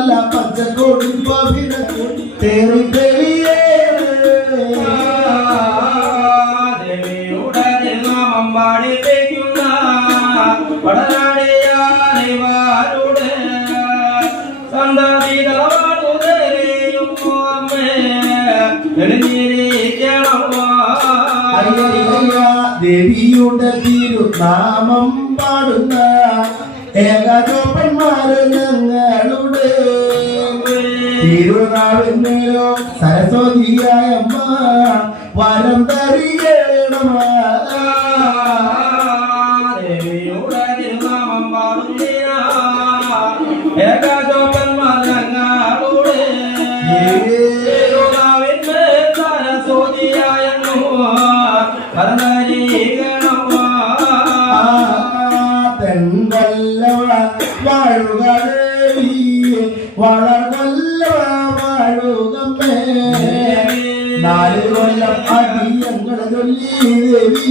നല്ല പച്ചക്കോടി പവിട തേറി തെളിയേ ദേവിയുടെ നാമം പാടിപ്പിക്കുന്ന പടനാടിയാരിവാരുടെ സന്തതികളവാടുതരെയും അമ്മേ എഴുതിയിരിക്കണം അയ്യയ്യ ദേവിയുടെ തിരുനാമം പാടുന്ന ഏകജോപ്പന്മാര് ഞങ്ങളുടെ തിരുനാളിനോ സരസ്വതിയായ വരം തറിയണമ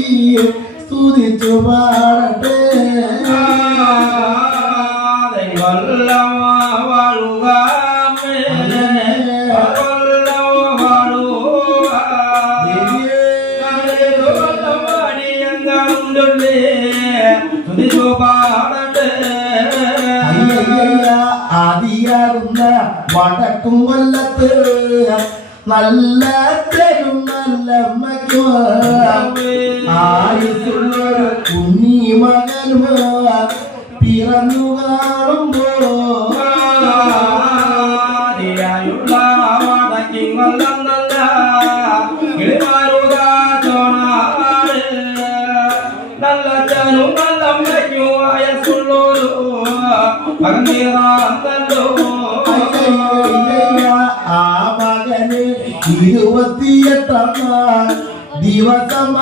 ദേവിയെ സ്തുതിച്ചു പാടട്ടെ അയ്യയ്യ ആദിയാകുന്ന വടക്കും കൊല്ലത്ത് നല്ല തരും നല്ല ആയുസുള്ളൊരു കുഞ്ഞി മകനും പിറന്നു കാണുമ്പോ നല്ല ജനും നല്ല അമ്മയ്ക്കും വയസ്സുള്ളൊരു പകർന്നല്ലോ ഇരുപത്തിയെട്ടാം ദിവസം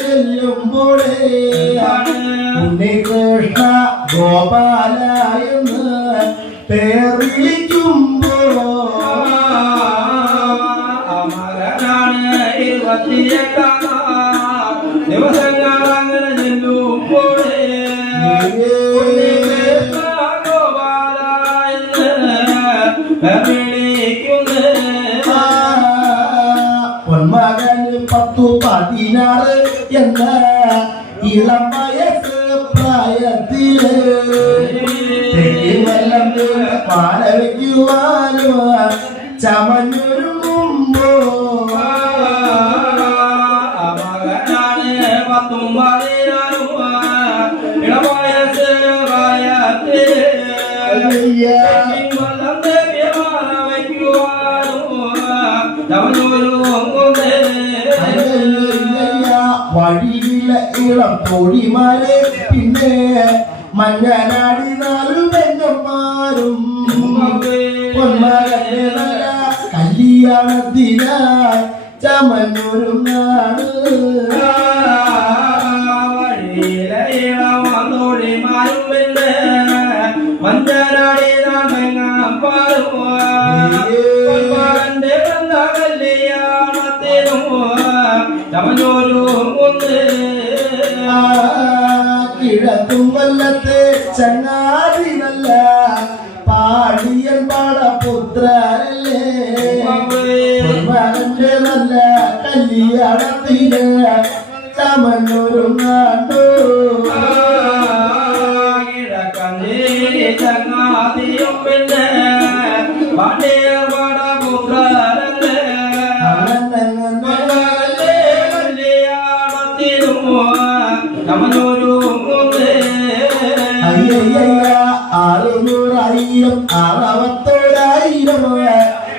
ചെല്ലുമ്പോഴേ ഉണ്ണികൃഷ്ണ ഗോപാല എന്ന് പേർ മകനാണ് ഇരുപത്തിയെട്ടാം പാല വയ്ക്കുവാനോ ചമഞ്ഞൊരുങ്ങുമ്പോ മകനാണ് പത്തും വഴിയില ഇളം പൊടിമാരെ പിന്നെ മഞ്ഞനാടി നാലു കല്യാണത്തിനായി ചമഞ്ഞൊരു നാട് മഞ്ചനാടി പാടുവാന്റെ കല്യാണത്തിനും ചമഞ്ഞോരു ഒന്ന് ആ, കിഴക്കും കൊല്ലത്തെ ചങ്ങാതി നാടു കിഴക്കഞ്ചേരി ചങ്ങാതിയും പിന്നെ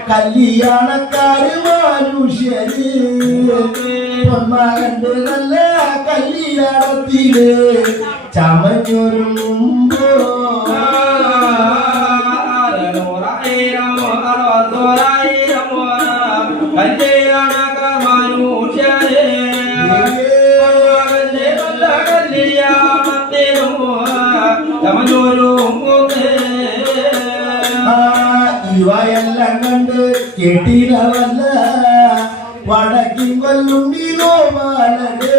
കല്യാണക്കാര് മനുഷ്യര്. നല്ല കല്യാണത്തിൽ ചമഞ്ഞൊരുങ്ങുമ്പോ അറുനൂറായിരം അറുപത്തോരായിരം കല്യാണക്കാർ മനുഷ്യരെ മകന്റെ നല്ല കല്യാണത്തിനും ചമഞ്ഞോരു ഒന്ന് ആ, ഇവയെല്ലാം കണ്ട് കെട്ടിനവല്ല വടക്കിൻ കൊല്ലുണ്ണി ഗോപാലന്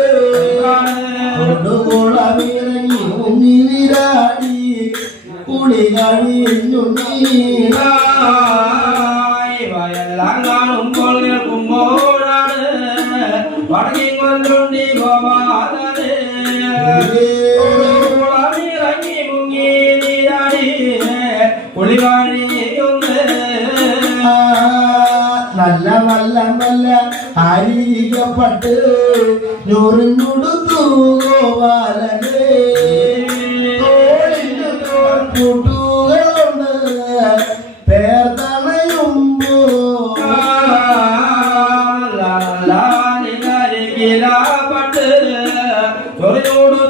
കൊണ്ടുകോളമിറങ്ങി ഉണ്ണി വിരാടി കുളി കഴിഞ്ഞു നീ ഇവയെല്ലാം കാണുമ്പോൾ കേൾക്കുമ്പോഴാണ് വടങ്ങി കൊല്ലുണ്ടി ഗോപാലനെ. കുളമിറങ്ങി മുങ്ങി നീരാടി കുളി കഴിയുന്നേ ആ, നല്ല നല്ല നല്ല അരികപ്പെട്ട് കൂട്ടുകളുണ്ട് പേർ തണയുമ്പോ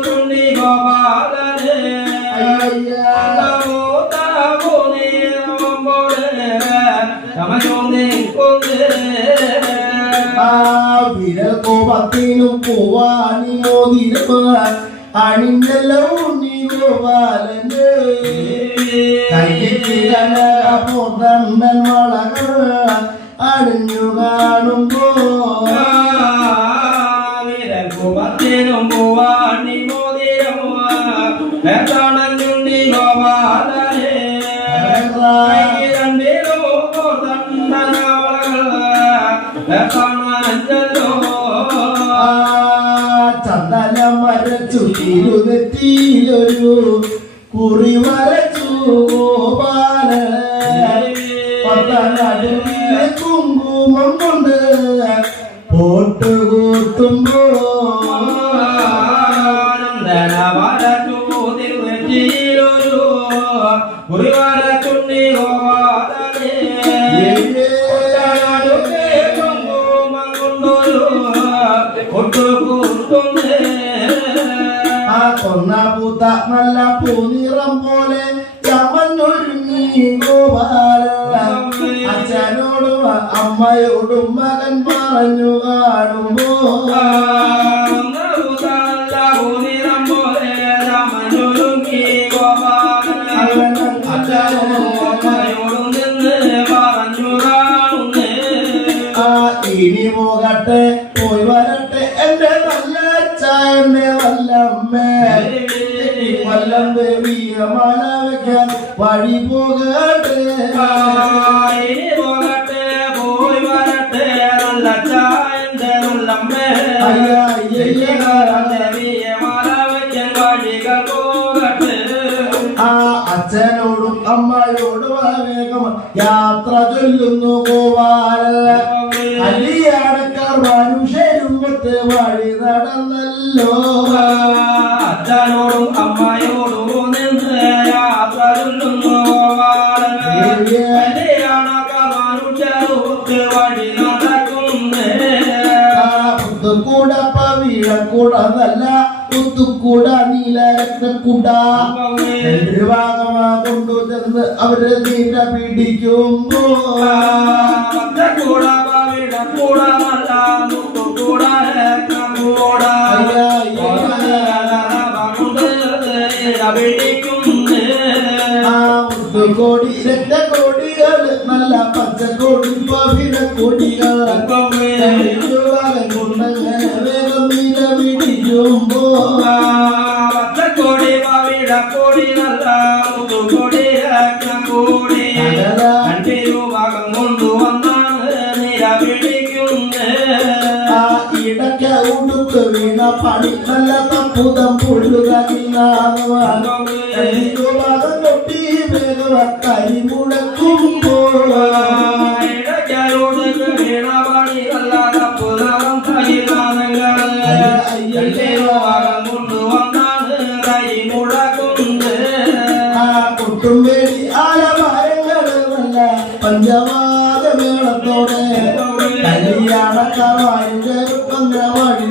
തുണ്ടി ഗോപാലനെ. അയ്യ ആ വിരൽ കോപത്തിനും പോവാനി മോതിരമ അണിഞ്ഞല്ലോ അടിഞ്ഞു ഗോപാലന്റെ കയ്യിലാണ് പൊന്നമ്മൻ വളകൾ അണിഞ്ഞു കാണുമ്പോ ആ ചന്ദന മരച്ചു തിരുനെറ്റിയിലൊരു புரிவர சூபான பத்த நடுவில் குங்குமம் கொண்டு போட்டு നല്ല പൂനിറം പോലെ ചമഞ്ഞൊരുങ്ങി ഗോപാല അച്ഛനോടും അമ്മയോടും മകൻ പറഞ്ഞു കാണുമ്പോ. ആ ദേവിയ മല വെക്കാൻ വഴി പോകട്ടെ. അച്ഛനോടും അമ്മയോടും വേഗം യാത്ര ചൊല്ലുന്നു ഗോപാല അല്ലിയാടക്കാർ മനുഷ്യരുമ്പത്ത് വഴി നടന്നല്ലോ. അച്ഛനോടും അമ്മയോടും നിന്ന് യാത്ര ചൊല്ലുന്നു. വഴി നടക്കുന്നേ കൂട പവിഴക്കൂട നല്ല കുത്തുക്കൂട നീലരക്തക്കൂട ഭാഗമാകൊണ്ടു ഭാഗമാ കൊണ്ടു ചെന്ന് അവർ നീല പിടിക്കുമ്പോ. ആ മുത്തുകോടി രക്തകോടികൾ നല്ല പച്ചക്കോടി പവിഴക്കോടികൾ രണ്ട് ഭാഗം കൊണ്ടങ്ങനെ വേഗം നീല പിടിക്കുമ്പോ കോടി പവിട കോടി നല്ല മുതുകോടി കോടി ഉടുക്ക് വീണ പണി നല്ല തപ്പുതം പുള്ളുക ഭാഗം കൊട്ടി വേഗം കരി മുടക്കുമ്പോ ആ കൊട്ടും വേടി ആലമരങ്ങൾ നല്ല പഞ്ചവാദ മേളത്തോടെ കല്യാണക്കാരും ചെറുപ്പങ്ങ വഴി